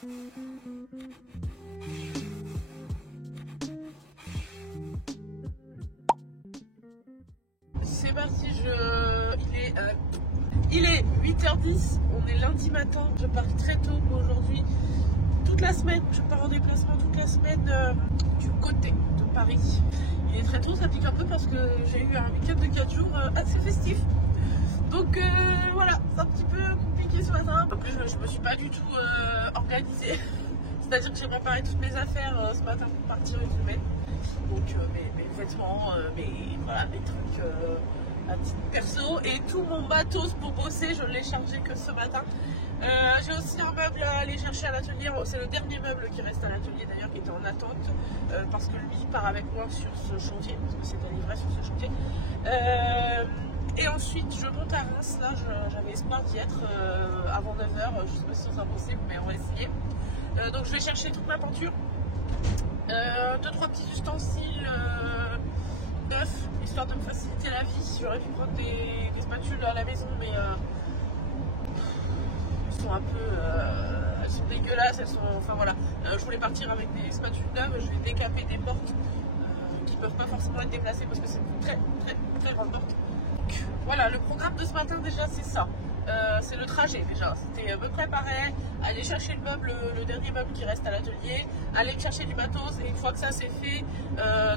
C'est parti, il est 8h10, on est lundi matin, je pars très tôt aujourd'hui. Toute la semaine, je pars en déplacement toute la semaine du côté de Paris. Il est très tôt, ça pique un peu parce que j'ai eu un week-end de 4 jours assez festif. Donc voilà, c'est un petit peu compliqué ce matin. En plus, je me suis pas du tout organisée. C'est-à-dire que j'ai préparé toutes mes affaires ce matin pour partir une semaine. Donc mes vêtements, voilà, mes trucs à titre perso et tout mon matos pour bosser, je l'ai chargé que ce matin. J'ai aussi un meuble à aller chercher à l'atelier, c'est le dernier meuble qui reste à l'atelier d'ailleurs, qui était en attente parce que lui part avec moi sur ce chantier, parce que c'est un livret sur ce chantier. Et ensuite je monte à Reims, là j'avais espoir d'y être avant 9h, je sais pas si c'est impossible mais on va essayer. Donc je vais chercher toute ma peinture, 2-3 petits ustensiles neufs, histoire de me faciliter la vie. J'aurais pu prendre des spatules à la maison mais elles sont un peu elles sont dégueulasses, enfin voilà. Je voulais partir avec des spatules neuves, je vais décaper des portes qui ne peuvent pas forcément être déplacées parce que c'est une très grande porte. Donc voilà, le programme de ce matin déjà c'est ça. C'est le trajet déjà, c'était me préparer, aller chercher le meuble, le dernier meuble qui reste à l'atelier, aller chercher du matos et une fois que ça c'est fait,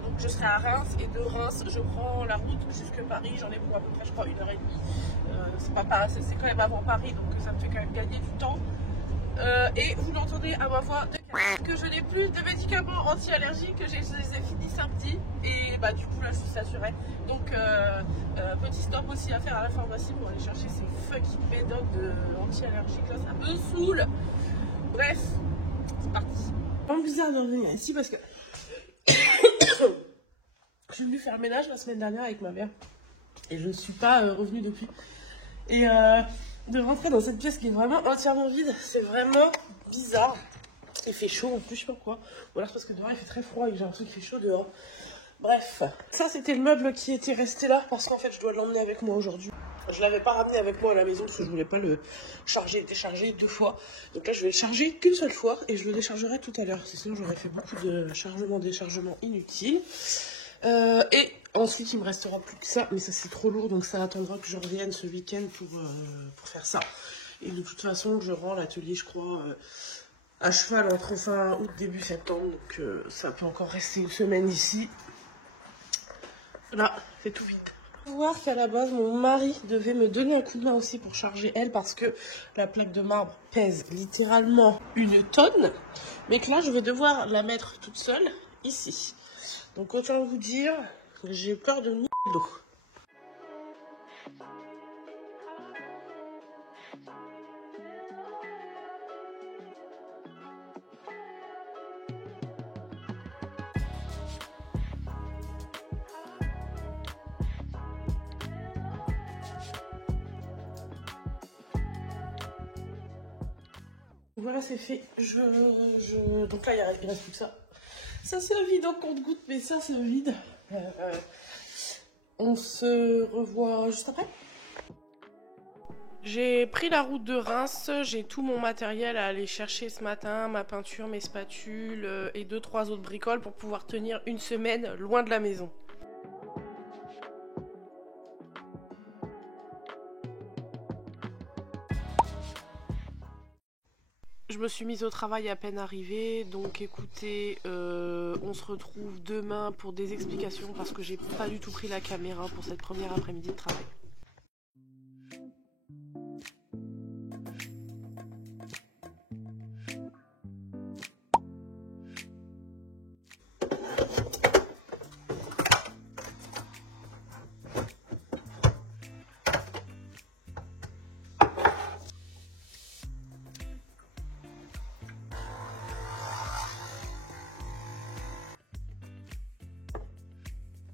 donc je serai à Reims et de Reims je prends la route jusque Paris, j'en ai pour à peu près je crois 1h30, c'est quand même avant Paris donc ça me fait quand même gagner du temps. Et vous l'entendez à ma voix que je n'ai plus de médicaments anti-allergiques, que je les ai finis samedi et bah du coup là je suis saturée. Donc petit stop aussi à faire à la pharmacie pour aller chercher ces fucking médocs anti-allergiques là, ça me saoule. Bref, c'est parti. C'est bizarre de revenir ici parce que je suis venue faire le ménage la semaine dernière avec ma mère et je ne suis pas revenue depuis. Et de rentrer dans cette pièce qui est vraiment entièrement vide, c'est vraiment bizarre. Il fait chaud en plus, je sais pas pourquoi. Ou alors c'est parce que dehors il fait très froid et que j'ai un truc qui fait chaud dehors. Bref, ça c'était le meuble qui était resté là parce qu'en fait je dois l'emmener avec moi aujourd'hui. Je l'avais pas ramené avec moi à la maison parce que je voulais pas le charger et décharger 2 fois. Donc là je vais le charger qu'une seule fois et je le déchargerai tout à l'heure. Sinon j'aurais fait beaucoup de chargement-déchargement inutile. Et ensuite il me restera plus que ça, mais ça c'est trop lourd donc ça attendra que je revienne ce week-end pour faire ça. Et de toute façon je rends l'atelier je crois à cheval entre fin août début septembre, donc ça peut encore rester une semaine ici. Là c'est tout vide. Faut voir qu'à la base mon mari devait me donner un coup de main aussi pour charger elle parce que la plaque de marbre pèse littéralement 1 tonne, mais que là je vais devoir la mettre toute seule ici. Donc autant vous dire que j'ai peur de nier l'eau. Voilà, c'est fait. Donc là, il reste plus que ça. Ça, c'est un vide en compte-gouttes, mais ça, c'est un vide. On se revoit juste après. J'ai pris la route de Reims, j'ai tout mon matériel à aller chercher ce matin, ma peinture, mes spatules et 2-3 autres bricoles pour pouvoir tenir une semaine loin de la maison. Je me suis mise au travail à peine arrivée, donc écoutez, on se retrouve demain pour des explications parce que j'ai pas du tout pris la caméra pour cette première après-midi de travail.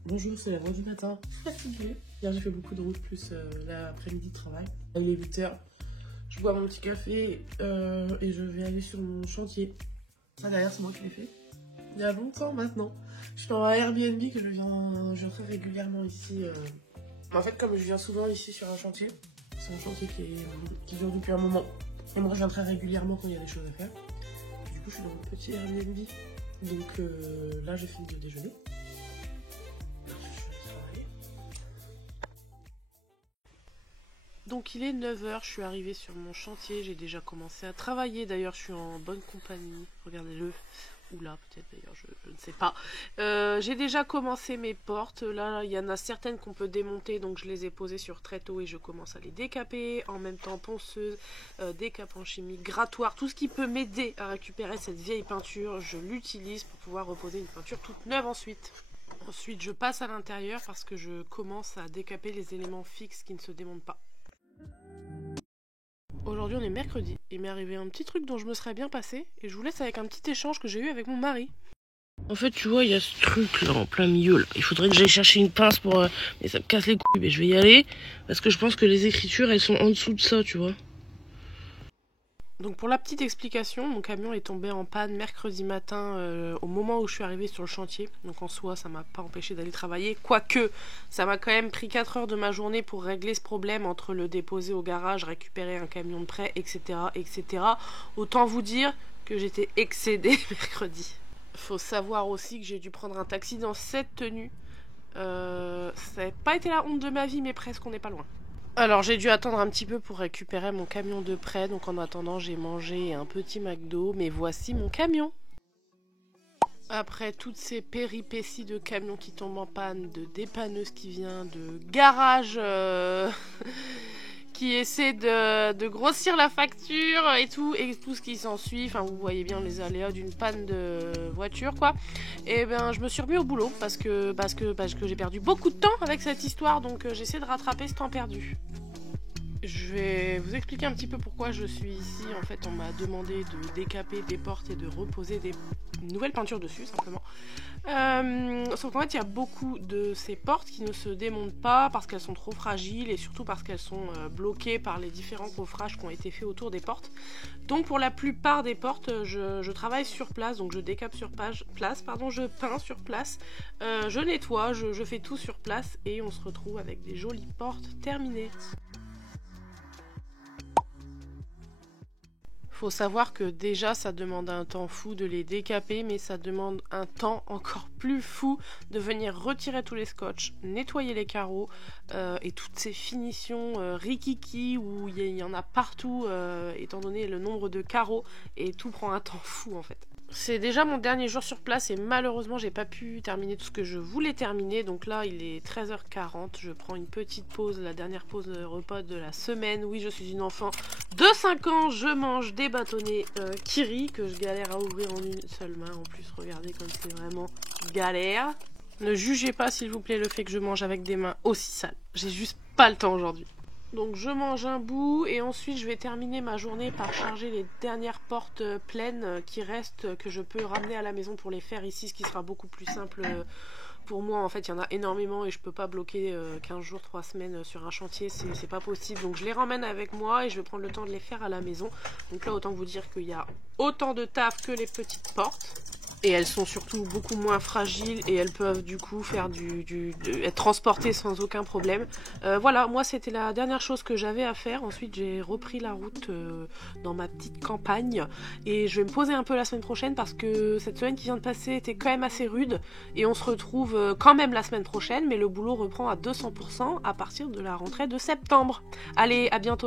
Bonjour, c'est la du matin, fatiguée. Hier j'ai fait beaucoup de route plus l'après-midi de travail. Il est 8h, je bois mon petit café et je vais aller sur mon chantier. Ça derrière c'est moi qui l'ai fait. Il y a longtemps maintenant. Je suis dans un Airbnb que je viens très régulièrement ici. En fait comme je viens souvent ici sur un chantier, c'est un chantier qui dure depuis un moment. Et moi je viens très régulièrement quand il y a des choses à faire. coup je suis dans mon petit Airbnb. Donc là j'ai fini de déjeuner. Donc il est 9 h, je suis arrivée sur mon chantier, j'ai déjà commencé à travailler, d'ailleurs je suis en bonne compagnie, regardez-le, ou là peut-être d'ailleurs, je ne sais pas. J'ai déjà commencé mes portes, là il y en a certaines qu'on peut démonter, donc je les ai posées sur tréteau et je commence à les décaper, en même temps ponceuse, décape en chimie, grattoir, tout ce qui peut m'aider à récupérer cette vieille peinture, je l'utilise pour pouvoir reposer une peinture toute neuve ensuite. Ensuite je passe à l'intérieur parce que je commence à décaper les éléments fixes qui ne se démontent pas. Aujourd'hui on est mercredi, il m'est arrivé un petit truc dont je me serais bien passé et je vous laisse avec un petit échange que j'ai eu avec mon mari. En fait tu vois il y a ce truc là en plein milieu là, il faudrait que j'aille chercher une pince pour... mais ça me casse les couilles, mais je vais y aller parce que je pense que les écritures elles sont en dessous de ça tu vois. Donc pour la petite explication, mon camion est tombé en panne mercredi matin au moment où je suis arrivée sur le chantier. Donc en soi, ça m'a pas empêché d'aller travailler. Quoique, ça m'a quand même pris 4 heures de ma journée pour régler ce problème entre le déposer au garage, récupérer un camion de prêt, etc. etc. Autant vous dire que j'étais excédée mercredi. Faut savoir aussi que j'ai dû prendre un taxi dans cette tenue. Ça n'a pas été la honte de ma vie, mais presque, on n'est pas loin. Alors j'ai dû attendre un petit peu pour récupérer mon camion de prêt, donc en attendant j'ai mangé un petit McDo, mais voici mon camion. Après toutes ces péripéties de camion qui tombe en panne, de dépanneuse qui vient, de garage qui essaie de grossir la facture et tout ce qui s'ensuit, enfin vous voyez bien les aléas d'une panne de voiture quoi. Et ben je me suis remis au boulot parce que j'ai perdu beaucoup de temps avec cette histoire, donc j'essaie de rattraper ce temps perdu. Je vais vous expliquer un petit peu pourquoi je suis ici. En fait, on m'a demandé de décaper des portes et de reposer des nouvelles peintures dessus, simplement. Sauf qu'en fait, il y a beaucoup de ces portes qui ne se démontent pas parce qu'elles sont trop fragiles et surtout parce qu'elles sont bloquées par les différents coffrages qui ont été faits autour des portes. Donc, pour la plupart des portes, je travaille sur place. Donc, je décape sur place, je peins sur place, je nettoie, je fais tout sur place et on se retrouve avec des jolies portes terminées. Faut savoir que déjà ça demande un temps fou de les décaper, mais ça demande un temps encore plus fou de venir retirer tous les scotch, nettoyer les carreaux et toutes ces finitions rikiki où il y en a partout étant donné le nombre de carreaux, et tout prend un temps fou en fait. C'est déjà mon dernier jour sur place et malheureusement j'ai pas pu terminer tout ce que je voulais terminer. Donc là il est 13h40, je prends une petite pause, la dernière pause repas de la semaine. Oui, je suis une enfant de 5 ans, je mange des bâtonnets Kiri que je galère à ouvrir en une seule main. En plus regardez comme c'est vraiment galère. Ne jugez pas s'il vous plaît le fait que je mange avec des mains aussi sales, j'ai juste pas le temps aujourd'hui. Donc je mange un bout et ensuite je vais terminer ma journée par charger les dernières portes pleines qui restent, que je peux ramener à la maison pour les faire ici, ce qui sera beaucoup plus simple pour moi. En fait il y en a énormément et je peux pas bloquer 15 jours, 3 semaines sur un chantier, c'est pas possible. Donc je les ramène avec moi et je vais prendre le temps de les faire à la maison. Donc là autant vous dire qu'il y a autant de taf que les petites portes. Et elles sont surtout beaucoup moins fragiles et elles peuvent du coup faire être transportées sans aucun problème. Voilà, moi c'était la dernière chose que j'avais à faire. Ensuite j'ai repris la route dans ma petite campagne et je vais me poser un peu la semaine prochaine parce que cette semaine qui vient de passer était quand même assez rude et on se retrouve quand même la semaine prochaine, mais le boulot reprend à 200% à partir de la rentrée de septembre. Allez, à bientôt.